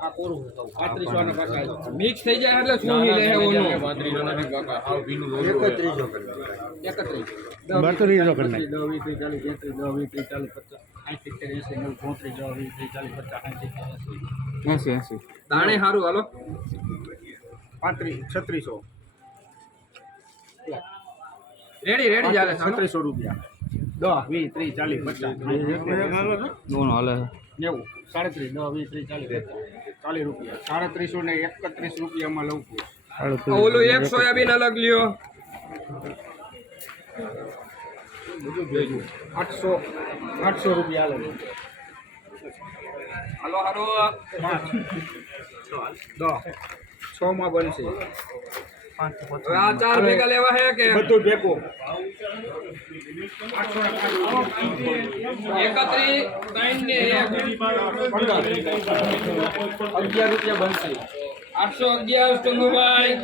આ કોરું 3500 ના પાકા મિક્સ થઈ જાય એટલે શું લે ઓનો 3500 ના પાકા હાવ ભીનું લોટ 3100 કરી 3200 કરી 10 20 30 40 50 60 70 80 90 35 40 50 60 70 80 દાણે સારું હાલો 35 3600 રેડી ચાલે 3700 રૂપિયા 10 20 30 40 50 દોનો હાલે 90 37 10 20 30 40 રૂપિયા 3700 ને 31 રૂપિયામાં લઉં છું ઓલું એક સોયાબીન અલગ લ્યો 800 રૂપિયા હાલો હાલો 6 માં બનશે હવે આ 4 ભેગા લેવા હે કે બધું ભેગું 31 ને 11 રૂપિયા બનશે 811 ચંદુભાઈ